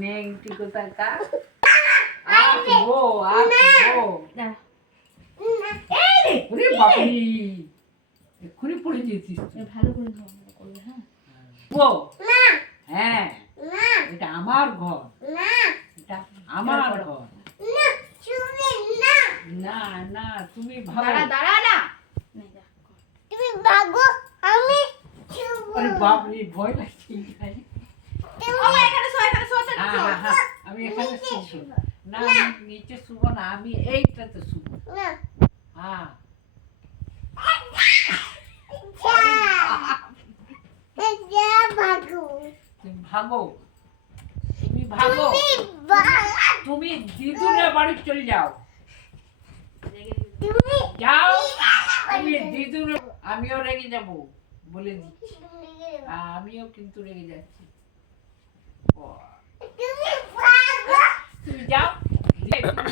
নেংটি কোথাকার আসবো আসবো। ওরে বাপরে এক্ষুনি পড়ে যেতিস ভালো করে করবে। হ্যাঁ ও হ্যাঁ এটা আমার ঘর, এটা আমার ঘর। না না তুমি ভাগো। দাঁড়া না তুমি ভাগো, আমি আরে বাপরে ভয় লাগছে। আমি এখানে শুভ না, আমি নিচে শুভ না, আমি এইটাতে শুভ। হ্যাঁ তুমি ভাগো, তুমি ভাগো, তুমি দিদুনের বাড়ি চলে যাও, যাও তুমি দিদুনের। আমিও রেগে যাব বলে দিচ্ছি, আমিও কিন্তু রেগে যাচ্ছি। তুমি যাও,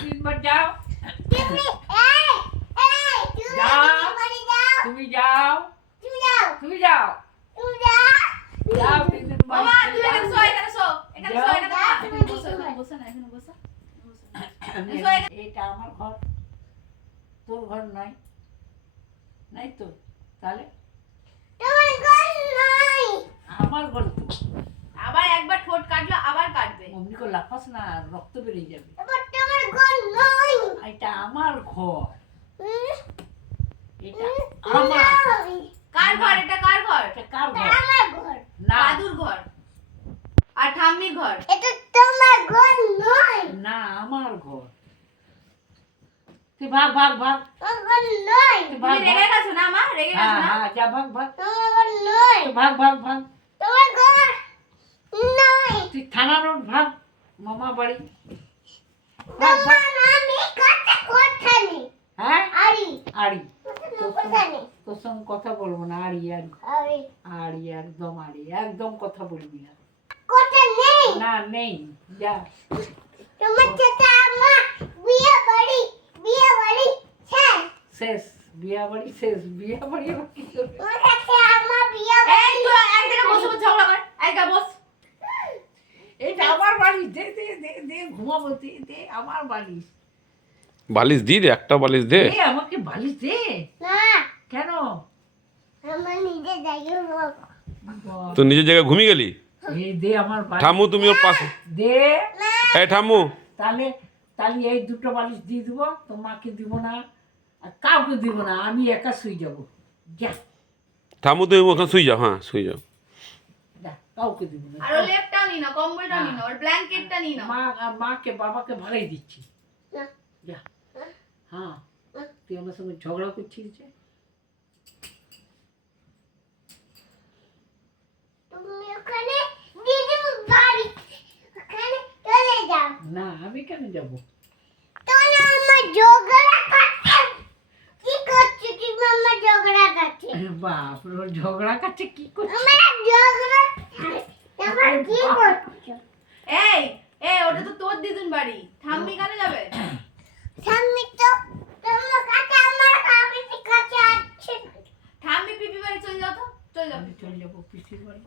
দিনবার যাও, তুমি যাও, তুমি যাও, যাও দিদির মামা বাড়ি তুই এখানে শো, এখানে শো, এখানে শো, এখানে বসো, এখানে বসো না, এখানে বসো। এটা আমার ঘর, তোর ঘর নাই, নাই তো, তাহলে আমার ঘর তো। আবার একবার ঠোঁট কাটলো আবার কাটবে। অমনি করে লাফাস না, রক্ত বেরিয়ে যাবে। এটা আমার ঘর, এটা আমার। কার ঘর এটা? কার ঘর? এটা কার ঘর? না দাদুর ঘর আর ঠাম্মির ঘর। না আমার ঘর। তুই ভাগ ভাগ ভাগ, তুই তুমি ভাগ রেগে ভাগ। গেছো না মা? রেগে গেছো হ্যাঁ না? হ্যাঁ যা ভাগ ভাগ, তুই ভাগ ভাগ ভাগ। তুই থানা রোড ভাগ, মামা বাড়ি ভাগ ভাগ। হ্যাঁ আড়ি, তোর সঙ্গে কথা বলবো না। আড়ি আড়ি আড়ি, একদম আড়ি, একদম কথা বলবি না। না নেই, যা। শেষ বিয়া বাড়ি, শেষ বিয়া বাড়ি আবার কি করবে? এই তো এক জায়গায় বসে বসে ঝগড়া কর। এইটা বস। এটা আমার বাড়ি, দে দে দে দে, ঘুমাবো, দে দে, আমার বাড়ি। বালিশ দি দে, একটা বালিশ দে। দে আমাকে বালিশ দে। কেন? তুই নিজের জায়গায় ঘুমিয়ে গেলি? এই দে আমার বালিশ। ঠাম্মু তুমি ওর পাশে। দে, এই ঠাম্মু, তাহলে তাহলে এই দুটো বালিশ দিয়ে দেবো, তোমাকে দিব না আর কাউকে দিব না, আমি একা শুয়ে যাবো। যা ঠাম্মু তুমি ওখানে শুয়ে যাও। হ্যাঁ শুয়ে যাও। যা, কাউকে দিব না। আর ও লেপটাও নি না, কম্বলটা নি না, ওর ব্ল্যাঙ্কেটটা নি না। মাকে বাবাকে ভাগাই দিচ্ছি। যা। হ্যাঁ তুই আমার সঙ্গে ঝগড়া করছিস যে। না আমি কেন যাবো? বাপ রে, ঝগড়া কাছে কি করছিস? এই এই ওটা তো তোর দিদুন বাড়ি, ঠাম্মি কেন যাবে? ঠাম্মি পিপি বাড়ি চলে যাও তো, চলে যাও। আমি চলে যাবো পিসির বাড়ি।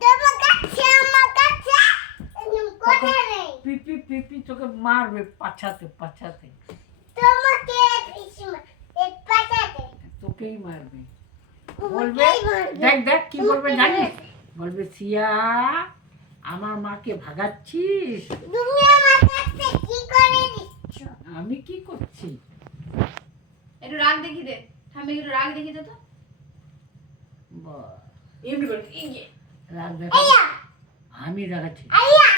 কোথায় নেই পিপি পিপি তোকে মারবে পাছাতে পাছাতে, তোমাকে পিসিমা এই পাটাতে তোকেই মারবে। বলবে তোমাকেই মারবে। দেখ দেখ কি বলবে জানিস? বলবে সিয়া আমার মাকে ভাগাচ্ছিস। তুমি আমার কাছে কি করে দিচ্ছ? আমি কি করছি? একটু রাগ দেখি দে, ঠাম্মি একটু রাগ দেখি দে তো। বাহ, এমনি করে এই যে রাগ দেখ, আইয়া আমি দেখাচ্ছি। আইয়া